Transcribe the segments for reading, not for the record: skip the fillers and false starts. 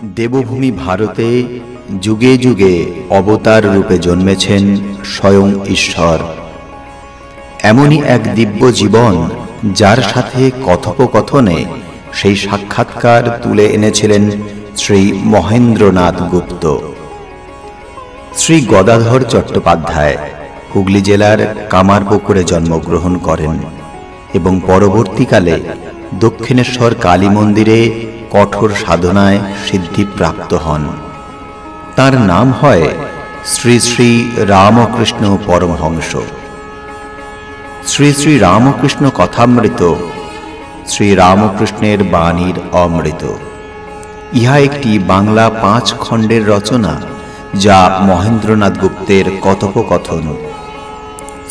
দেবভূমি ভারতে যুগে যুগে অবতার রূপে জন্মেছেন স্বয়ং ঈশ্বর। এমনই এক দিব্য জীবন যার সাথে কথোপকথনে সেই সাক্ষাৎকার তুলে এনেছিলেন শ্রী মহেন্দ্রনাথ গুপ্ত। শ্রী গদাধর চট্টোপাধ্যায় হুগলি জেলার কামারপুকুরে জন্মগ্রহণ করেন এবং পরবর্তীকালে দক্ষিণেশ্বর কালী মন্দিরে কঠোর সাধনায় সিদ্ধিপ্রাপ্ত হন। তার নাম হয় শ্রী শ্রী রামকৃষ্ণ পরমহংস। শ্রী শ্রী রামকৃষ্ণ কথামৃত শ্রী রামকৃষ্ণের বাণীর অমৃত। ইহা একটি বাংলা 5 খণ্ডের রচনা, যা মহেন্দ্রনাথ গুপ্তের কথোপকথন।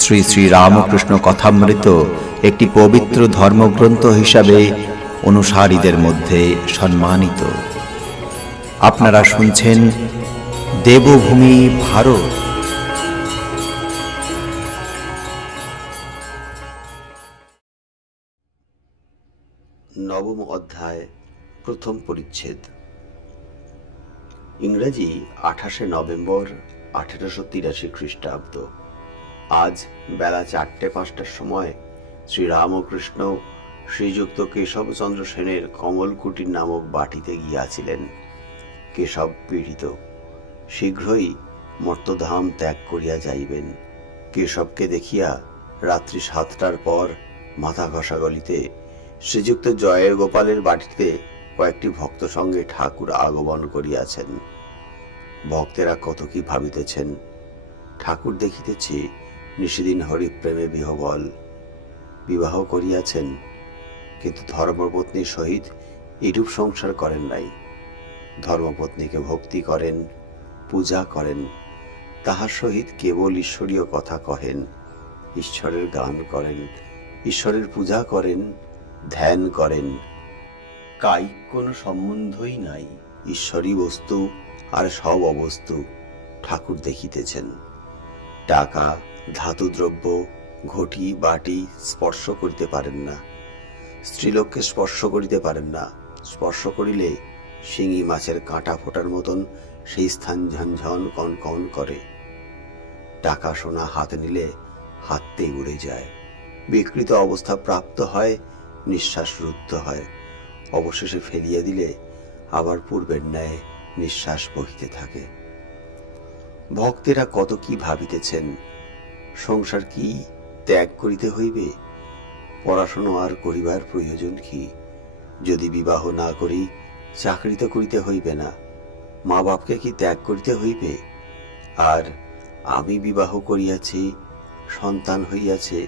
শ্রী শ্রী রামকৃষ্ণ কথামৃত একটি পবিত্র ধর্মগ্রন্থ হিসাবে অনুসারীদের মধ্যে সম্মানিত। আপনারা শুনছেন দেবভূমি ভারত। নবম অধ্যায়, প্রথম পরিচ্ছেদ। ইংরেজি 28শে নভেম্বর 1883 খ্রিস্টাব্দ। আজ বেলা 4:05টার সময় শ্রীরামকৃষ্ণ শ্রীযুক্ত কেশবচন্দ্র সেনের কমলকুটির নামক বাটিতে গিয়াছিলেন। কেশব পীড়িত, শীঘ্রই মর্তধাম ত্যাগ করিয়া যাইবেন। কেশবকে দেখিয়া রাত্রি 7টার পর মাথা ঘষা গলিতে শ্রীযুক্ত জয়ের গোপালের বাটিতে কয়েকটি ভক্ত সঙ্গে ঠাকুর আগমন করিয়াছেন। ভক্তেরা কত কি ভাবিতেছেন। ঠাকুর দেখিতেছি নিশিদিন হরিপ্রেমে বিহবল। বিবাহ করিয়াছেন, কিন্তু ধর্মপত্নীর সহিত এরূপ সংসার করেন নাই। ধর্মপত্নীকে ভক্তি করেন, পূজা করেন, তাহার সহিত কেবল ঈশ্বরীয় কথা কহেন, ঈশ্বরের গান করেন, ঈশ্বরের পূজা করেন, ধ্যান করেন। কায়িক কোনো সম্বন্ধই নাই। ঈশ্বরী বস্তু আর সব অবস্তু ঠাকুর দেখিতেছেন। টাকা, ধাতুদ্রব্য, ঘটি বাটি স্পর্শ করিতে পারেন না। স্ত্রীলোককে স্পর্শ করিতে পারেন না। স্পর্শ করিলে শিঙি মাছের কাঁটা ফোটার মতন সেই স্থান ঝনঝন কনকন করে। টাকা সোনা হাতে নিলে হাততেই উড়ে যায়। বিকৃত অবস্থা প্রাপ্ত হয়, নিঃশ্বাস রুদ্ধ হয়, অবশেষে ফেলিয়া দিলে আবার পূর্বের ন্যায় নিঃশ্বাস বহিতে থাকে। ভক্তেরা কত কি ভাবিতেছেন। সংসার কি ত্যাগ করিতে হইবে? পড়াশোনা আর করিবার প্রয়োজন কি? যদি বিবাহ না করি, চাকরি তো করিতে হইবে না। মা বাপকে কি ত্যাগ করিতে হইবে? আর আমি বিবাহ করিয়াছি, সন্তান হইয়াছে,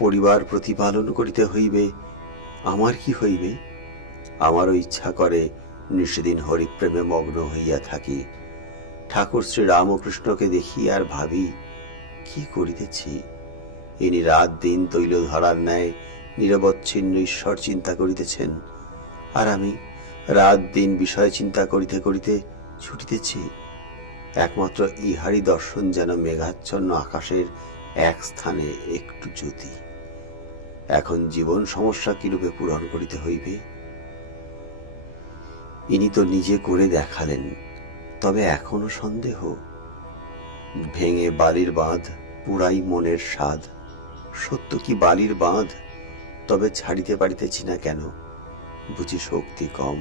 পরিবার প্রতিপালন করিতে হইবে, আমার কি হইবে? আমারও ইচ্ছা করে নিশিদিন হরিপ্রেমে মগ্ন হইয়া থাকি। ঠাকুর শ্রী রামকৃষ্ণকে দেখি আর ভাবি, কি করিতেছি? ইনি রাত দিন তৈল ধরার ন্যায় নিরবচ্ছিন্ন ঈশ্বর চিন্তা করিতেছেন, আর আমি রাত দিন বিষয় চিন্তা করিতে করিতে ছুটিতেছি। একমাত্র ইহারি দর্শন যেন মেঘাচ্ছন্ন আকাশের এক স্থানে একটু জ্যোতি। এখন জীবন সমস্যা কিরূপে পূরণ করিতে হইবে? ইনি তো নিজে করে দেখালেন, তবে এখনো সন্দেহ। ভেঙে বালির বাঁধ, পুরাই মনের স্বাদ। সত্য কি বালির বাঁধ? তবে ছাড়িতে পারিতেছি না কেন? বুঝি শক্তি কম।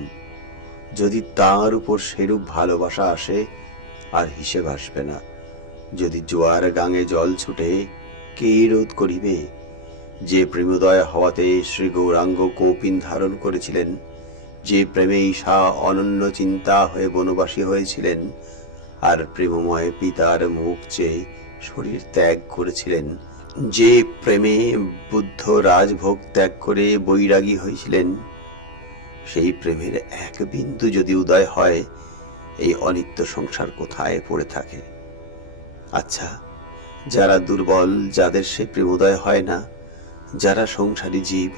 যদি তার উপর সেরূপ ভালোবাসা আসে, আর হিসেব আসবে না। যদি জোয়ার গাঙে জল ছুটে, কে রোধ করিবে? যে প্রেমোদয় হওয়াতে শ্রী গৌরাঙ্গ কৌপিন ধারণ করেছিলেন, যে প্রেমে ঈশা অনন্য চিন্তা হয়ে বনবাসী হয়েছিলেন, আর প্রেমময় পিতার মুখ চেয়ে শরীর ত্যাগ করেছিলেন, যে প্রেমে বুদ্ধ রাজভোগ ত্যাগ করে বৈরাগী হয়েছিলেন, সেই প্রেমের এক বিন্দু যদি উদয় হয়, এই অনিত্য সংসার কোথায় পড়ে থাকে? আচ্ছা, যারা দুর্বল, যাদের সে প্রেমোদয় হয় না, যারা সংসারী জীব,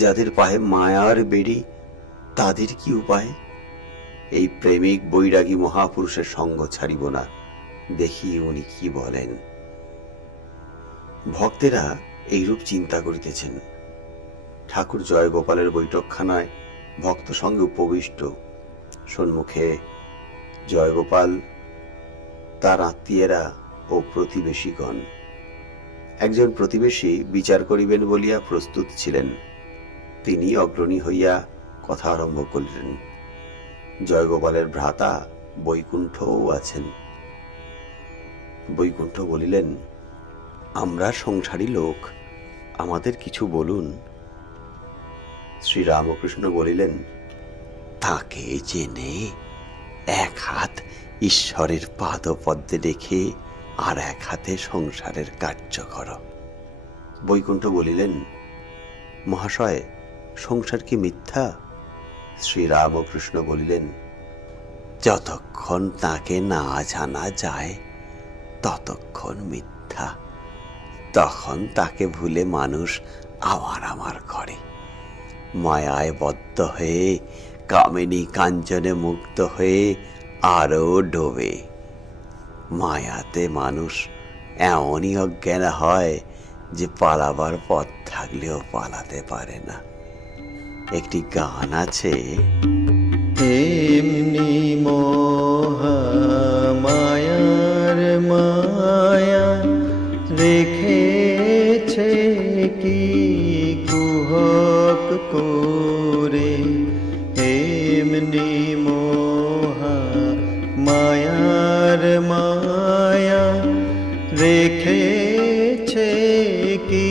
যাদের পায়ে মায়ার বেড়ি, তাদের কি উপায়? এই প্রেমিক বৈরাগী মহাপুরুষের সঙ্গ ছাড়িব না। দেখি উনি কি বলেন। ভক্তেরা এইরূপ চিন্তা করিতেছেন। ঠাকুর জয়গোপালের বৈঠকখানায় ভক্ত সঙ্গে উপবিষ্ট। সম্মুখে জয়গোপাল, তার আত্মীয়েরা ও প্রতিবেশীগণ। একজন প্রতিবেশী বিচার করিবেন বলিয়া প্রস্তুত ছিলেন। তিনি অগ্রণী হইয়া কথা আরম্ভ করিলেন। জয়গোপালের ভ্রাতা বৈকুণ্ঠও আছেন। বৈকুণ্ঠ বলিলেন, আমরা সংসারী লোক, আমাদের কিছু বলুন। শ্রীরামকৃষ্ণ বলিলেন, তাকে জেনে এক হাত ঈশ্বরের পাদপদ্মে রেখে আর এক হাতে সংসারের কার্য কর। বৈকুণ্ঠ বলিলেন, মহাশয়, সংসার কি মিথ্যা? শ্রীরামকৃষ্ণ বলিলেন, যতক্ষণ তাকে না জানা যায় ততক্ষণ মিথ্যা। তখন তাকে ভুলে মানুষ আমার আমার করে, মায়ায় বদ্ধ হয়ে, কামিনী কাঞ্চনে মুক্ত হয়ে আরো ডোবে। মায়াতে মানুষ এমনই অজ্ঞান হয় যে পালাবার পথ থাকলেও পালাতে পারে না। একটি গান আছে, এমনি মহামায়ার মায়া রেখেছে কি কুহক করে। এমনি মহামায়ার মায়া রেখেছে কি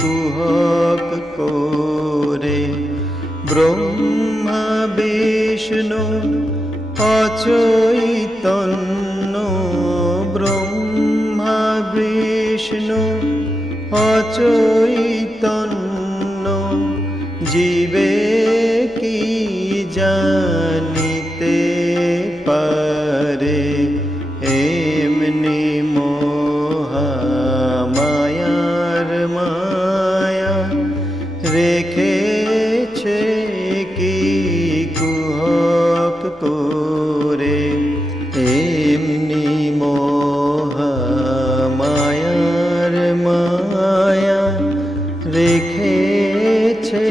কুহক করে। ব্রহ্মা বিষ্ণু অচৈতন্য, ব্রহ্মা বিষ্ণু অচৈতন্য, জীবে কি জানিতে পারে। এমনি মহামায়ার মায়া রেখেছে কি কুহক করে। এমনি মহামায়ার মায়া রেখেছে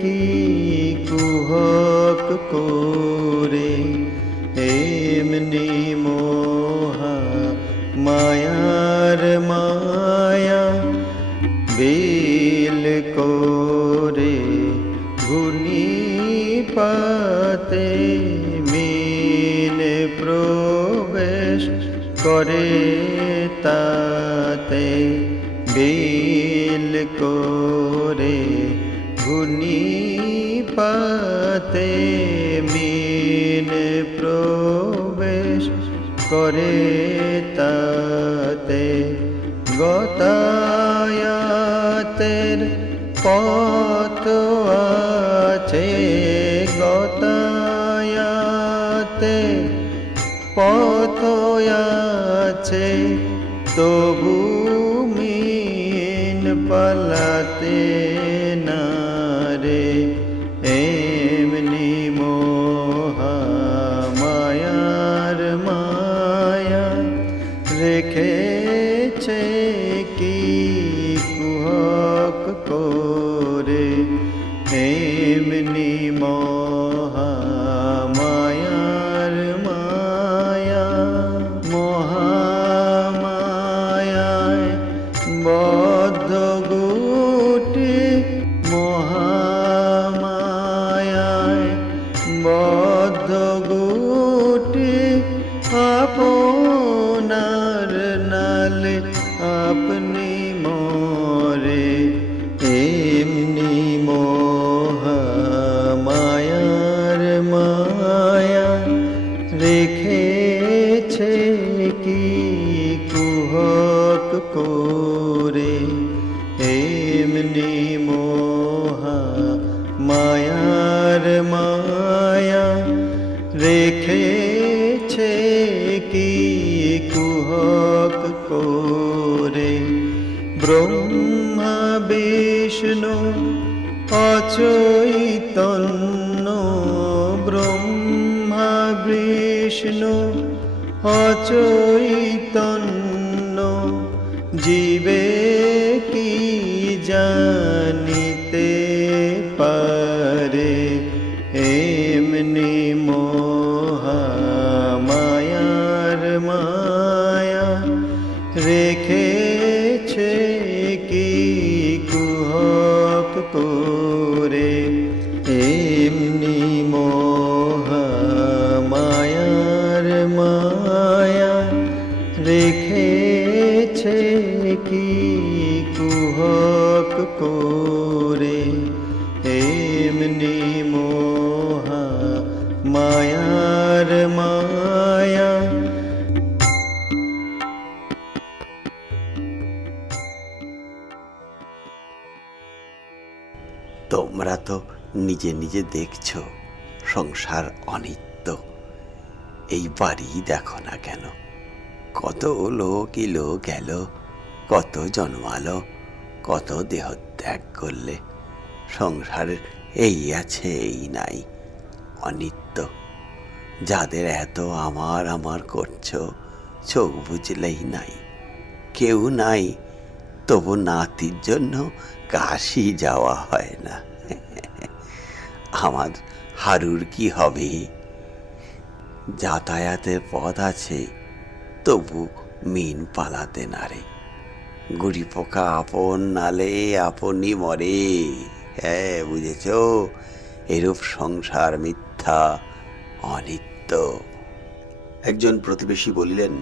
কি কুহক করে। এমনি মহামায়ার মায়া বেল করে ঘূর্ণি পাতে মিন প্রবেশ করে তাতে। বেল করে ঘূর্ণি পাতে মিন প্রবেশ করে তাতে। গতায়াতের পথ আছে, গতায়াতে পথ আছে, তবু মিন পালাতে না রে। এমনি মহামায়ার মায়া রেখেছে কি কুহক করে। এমনি মহামায়ার মায়া, মহামায়ায় বদ্ধ গুটি, মহামায়ায় বদ্ধ গুটি, আপনার নালে আপনি মরে। এমনি মহামায়ার মায়া রেখেছে কি কুহক করে। এমনি মহামায়ার মায়া রেখেছে কি কুহক করে। ব্রহ্মা বিষ্ণু অচৈতন্য, ব্রহ্মা বিষ্ণু অচৈতন্য, জীবে কি জানিতে পারে। এমনি করে, এমনি মহামায়ার মায়া রেখেছে কি কুহক করে, এমনি মহামায়ার মায়া। তোমরা তো নিজে নিজে দেখছো সংসার অনিত্য। এইবারই দেখো না কেন, কত লোক এলো গেল, কত জন্মালো, কত দেহ ত্যাগ করলে। সংসারের এই আছে এই নাই, অনিত্য। যাদের এত আমার আমার করছো, চোখ বুঝলেই নাই। কেউ নাই, তবু নাতির জন্য কাশি যাওয়া হয় না। আমার হারুর কি হবে? যাতায়াতের পথ আছে, তবু মিন পালাতে নারে। গুড়ি পোকা আপন নালে আপনি মরে। হ্যাঁ, বুঝেছ? এরূপ সংসার মিথ্যা, অনিত্য। একজন প্রতিবেশী বলিলেন,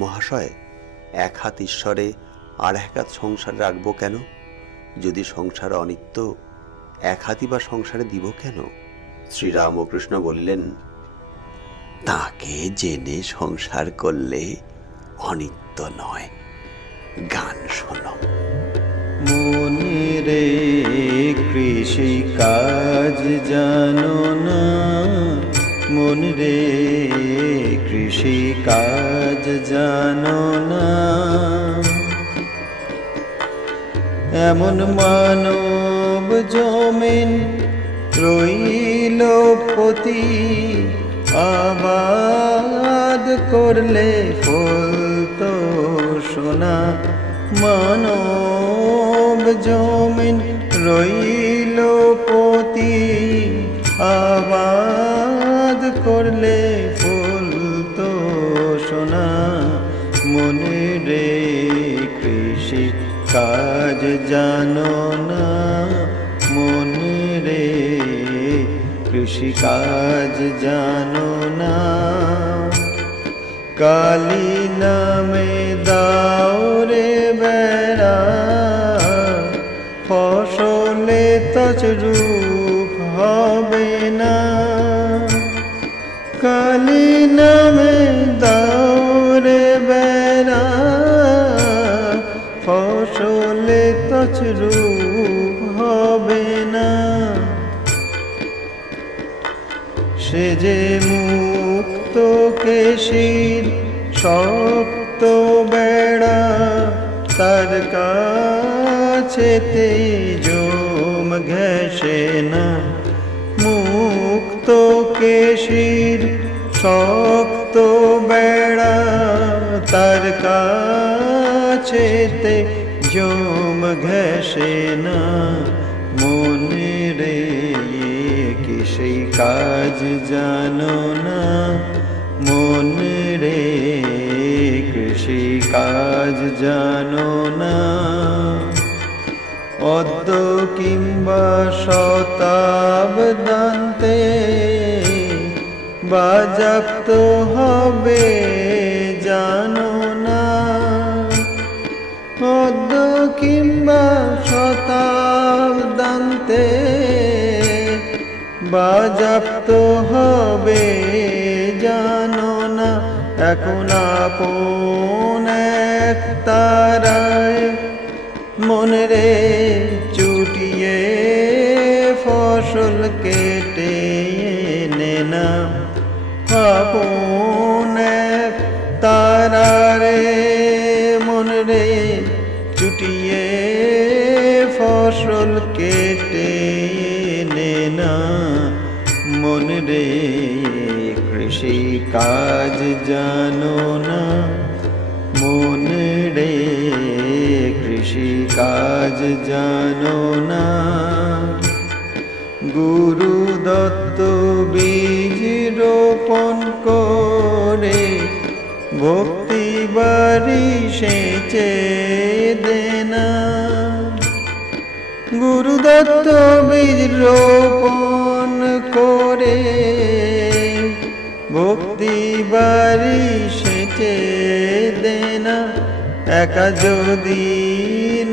মহাশয়, এক হাত ঈশ্বরে আর এক হাত সংসারে রাখবো কেন? যদি সংসার অনিত্য, এক হাতই বা সংসারে দিব কেন? শ্রীরামকৃষ্ণ বললেন, তাকে জেনে সংসার করলে অনিত্য নয়। গান শোনো। মনে রে কৃষি কাজ জানো না, মন রে কৃষি কাজ জানো না, এমন মানব জমিন রইল পতি, আবাদ করলে ফল তো সোনা। মানব জমিন রইল পতি, আবাদ করলে ফুল তো সোনা। মনে রে কৃষি কাজ জানো না, মনে রে কৃষি কাজ জানো না। কালী নামে দাও রে বেড়া, ফসলে তছরূপ হবে না। কালী নামে দাও রে বেড়া, ফসলে তছরূপ হবে না। সে যে মুক্ত কেশির শক্ত বেড়া, তার কাছে তেজম ঘেঁষে না। মুক্ত কেশির শক্ত বেড়া, তার কাছে তেজম ঘেঁষে না। মনে রে কৃষি কাজ জানো না, মনে রে কৃষি কাজ জানো না। অদ্য কিংবা শতাব্দান্তে বাজাপ্ত হবে জানো না। অদ্য কিংবা শতাব্দান্তে বাজাপ্ত হবে জানো না। এখন আপন এক তারায় মনে রে চুটিয়ে ফসল কেটে এনে না। আপন এক তারারে মনে রে চুটিয়ে ফসল কেটে এনে না। মনে রে কৃষি কাজ জানো না, মনে রে কৃষি কাজ জানো না। গুরু দত্ত বীজ রোপণ করে ভক্তি বাড়ি সেচে দেনা। গুরুদত্ত বীজ রোপণ করে ভক্তি বাড়ি সেচে দেনা, একা যদি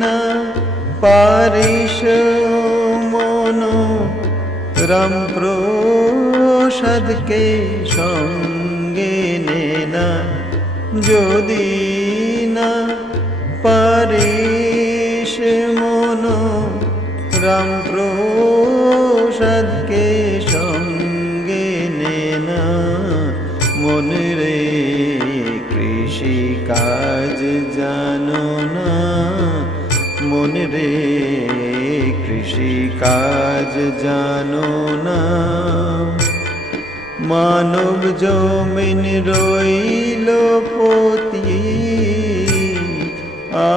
না পারিস মন রাম প্রসাদকে সঙ্গে নেনা, যদি না পারিস মন রাম প্রসাদকে সঙ্গে নেনা, মন রে কৃষি কাজ জানো না, মন রে কৃষি কাজ জানো না। মানব জমিন রইল পতি,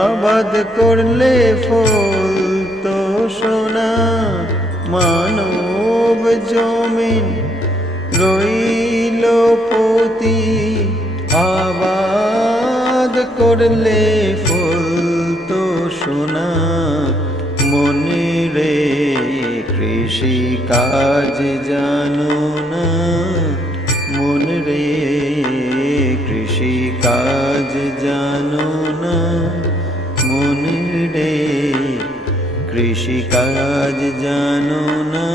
আবাদ করলে ফল তো সোনা, মানব জমিন রইল পতি, আবাদ করলে ফল তো সোনা, মনে রে কৃষি কাজ জানো না, মন রে কৃষি কাজ জানো না, মন রে কৃষি কাজ জানো না।